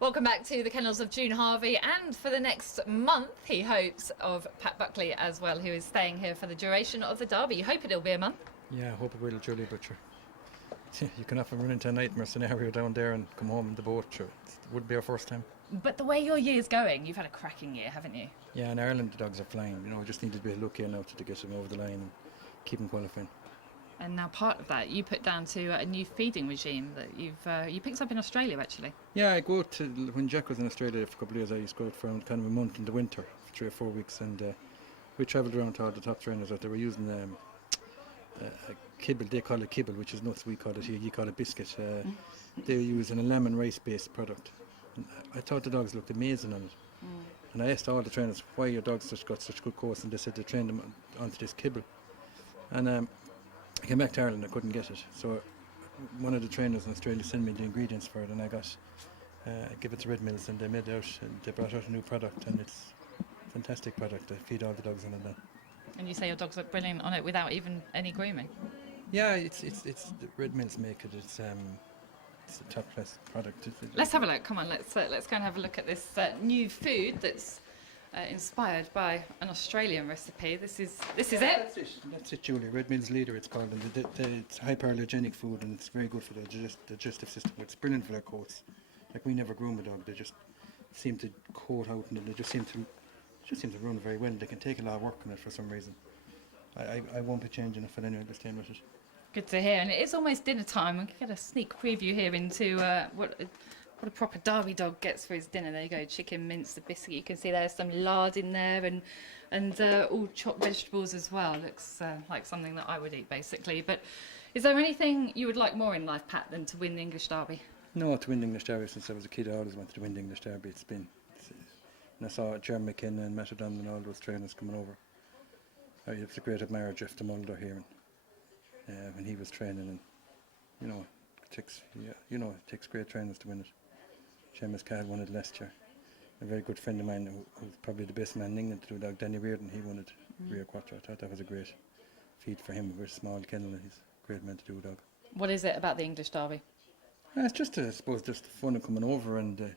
Welcome back to the kennels of June Harvey, and for the next month he hopes of Pat Buckley as well, who is staying here for the duration of the Derby. You hope it'll be a month? Yeah, I hope it will, Julie, but sure, you can often run into a nightmare scenario down there and come home in the boat. Sure, it would be our first time. But the way your year's going, you've had a cracking year, haven't you? Yeah, in Ireland the dogs are flying. You know, we just needed to be lucky enough to get them over the line and keep them qualifying. And now part of that you put down to a new feeding regime that you picked up in Australia, actually. Yeah, I go to, when Jack was in Australia for a couple of years, I used to go out for kind of a month in the winter, for 3 or 4 weeks, and we travelled around to all the top trainers out there. They were using a kibble, they call it kibble, which is nuts, we call it here, you call it biscuit. They were using a lemon rice based product. And I thought the dogs looked amazing on it. And I asked all the trainers why your dogs got such good course, and they said they trained them onto this kibble. And I came back to Ireland, I couldn't get it. So one of the trainers in Australia sent me the ingredients for it, and I give it to Red Mills, and they brought out a new product, and it's a fantastic product. I feed all the dogs on it now. And you say your dogs look brilliant on it without even any grooming? Yeah, it's the Red Mills make it. It's a top class product. Let's have a look. Come on, let's go and have a look at this new food that's inspired by an Australian recipe. This is it. That's it, Julia. Red Mills Leader, it's called. And it's hyperallergenic food, and it's very good for the digestive system. It's brilliant for their coats. Like, we never groom a dog. They just seem to coat out, and they just seem to run very well. They can take a lot of work on it for some reason. I won't be changing it for anyone this time with it. Good to hear. And it is almost dinner time. We can get a sneak preview here into what a proper Derby dog gets for his dinner. There you go, chicken mince, the biscuit. You can see there's some lard in there, and all chopped vegetables as well. Looks like something that I would eat, basically. But is there anything you would like more in life, Pat, than to win the English Derby? No, to win the English Derby. Since I was a kid, I always wanted to win the English Derby. And I saw Jeremy McKenna and Matt O'Donnell and all those trainers coming over. I was a great admirer of Jeff de Mulder here, and when he was training, and it takes great trainers to win it. Seamus Cahill won it last year. A very good friend of mine, who's probably the best man in England to do dog, Danny Reardon, he won it Rio Quattro. I thought that was a great feat for him. A very small kennel, and he's a great man to do a dog. What is it about the English Derby? It's just, I suppose, just the fun of coming over, and the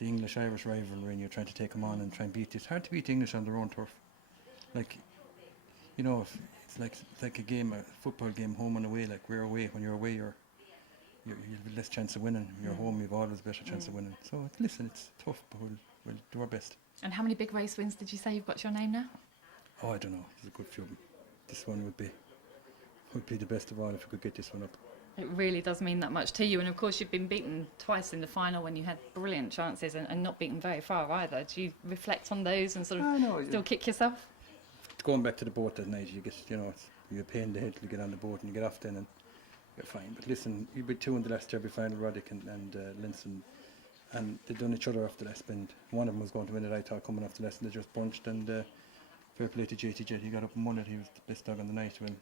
English-Irish rivalry, and you're trying to take them on and try and beat it. It's hard to beat the English on their own turf. Like, it's like a game, a football game, home and away. Like, we're away. When you're away, you have less chance of winning. You're home, you've always a better chance of winning. So listen, it's tough, but we'll do our best. And how many big race wins did you say you've got to your name now? Oh, I don't know. There's a good few of them. This one would be the best of all if we could get this one up. It really does mean that much to you. And of course, you've been beaten twice in the final when you had brilliant chances, and not beaten very far either. Do you reflect on those and sort of still kick yourself? Going back to the boat that night, you get, you're a pain in the head till you get on the boat, and you get off then, and you're fine. But listen, you beat 2 in the last Derby final, Roddick and Linson, and they'd done each other off the last bend. One of them was going to win it, I thought, coming off the last, and they just bunched, and fair play to JT Jet. He got up and won it. He was the best dog on the night when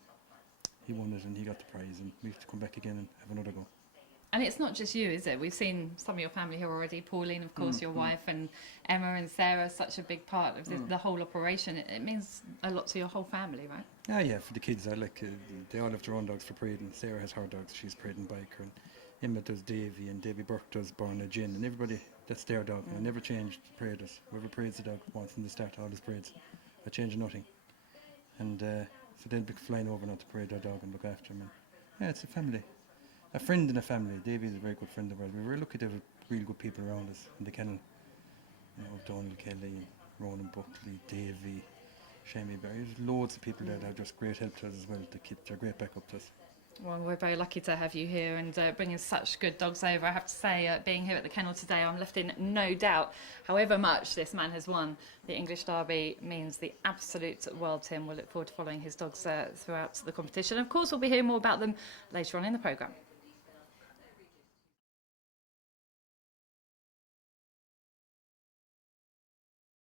he won it, and he got the prize, and we have to come back again and have another go. And it's not just you, is it? We've seen some of your family here already. Pauline, of course, your wife, and Emma and Sarah, such a big part of the whole operation. It means a lot to your whole family, right? Yeah, for the kids, they all have their own dogs for parading. Sarah has her dogs, she's parading biker, and Emma does Davy, and Davy Burke does Borna Gin, and everybody, that's their dog. I never changed paraders. Whoever parades the dog wants from the start, always parades. I change nothing. And so they'll be flying over now to parade their dog and look after him. And, yeah, it's a family. A friend in a family. Davy is a very good friend of ours. We were lucky to have real good people around us in the kennel. Donald Kelly, Ronan Buckley, Davy, Shamie Barry. There's loads of people there that are just great help to us as well. They're great backup to us. Well, we're very lucky to have you here and bringing such good dogs over. I have to say, being here at the kennel today, I'm left in no doubt. However much this man has won, the English Derby means the absolute world to him. We'll look forward to following his dogs throughout the competition. Of course, we'll be hearing more about them later on in the programme.